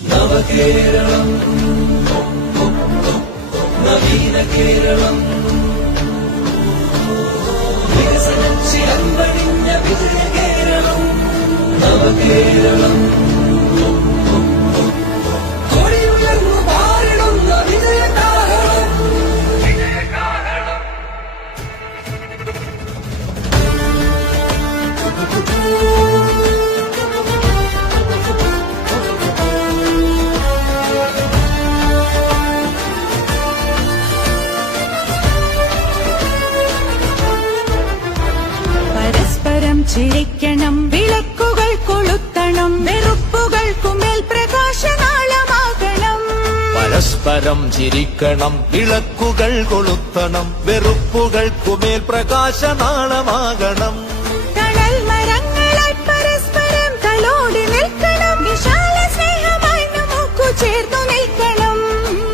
നവകേരളം നവീന കേരളം വികസനം ചിരമ്പടിഞ്ഞ വിജയ കേരളം നവകേരളം കൊടിയുയർന്നു പാറിടുന്ന വിജയകാഹളം വിജയകാഹളം ചിരിക്കണം വിളക്കുകൾ കൊളുത്തണം വെറുപ്പുകൾക്കുമേൽ പ്രകാശനാളമാകണം പരസ്പരം ചിരിക്കണം വിളക്കുകൾ കൊളുത്തണം വെറുപ്പുകൾക്കുമേൽ പ്രകാശനാളമാകണം തണൽ മരങ്ങളായി പരസ്പരം തലോടി നിൽക്കണം വിശാല സ്നേഹമായി നമുക്കു ചേർന്നു നിൽക്കണം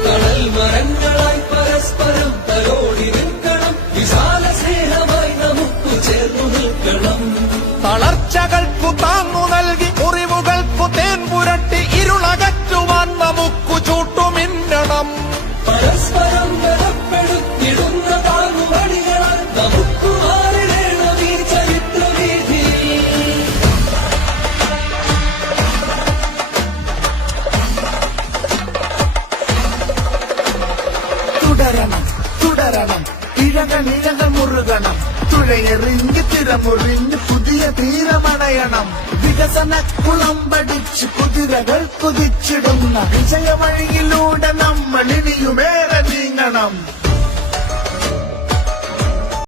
തണൽ മരങ്ങളായി പരസ്പരം തലോടി നിൽക്കണം വിശാല സ്നേഹമായി നമുക്കു ചേർന്നു നിൽക്കണം തളർച്ചകൾക്കു താങ്ങു നൽകി മുറിവുകൾക്കു തേൻ പുരട്ടി ഇരുളകറ്റുവാൻ നമുക്കു ചൂട്ടുമിന്നണം പരസ്പരം ബലപ്പെടുത്തിടുന്ന താങ്ങുവടികളാൽ നമുക്കു മാറിടേണം ഈ ചരിത്രവീഥി തുടരണം തുടരണം ഇഴകൾ മുറുകണം തുഴയെറിഞ്ഞ് തിരമുറിഞ്ഞ് പുതിയ തീരമണയണം വികസന കുളമ്പടിച്ച് കുതിരകൾ കുതിച്ചിടുന്ന വിജയ വഴിയിലൂടെ നമ്മൾ ഇനിയുമേറെ നീങ്ങണം.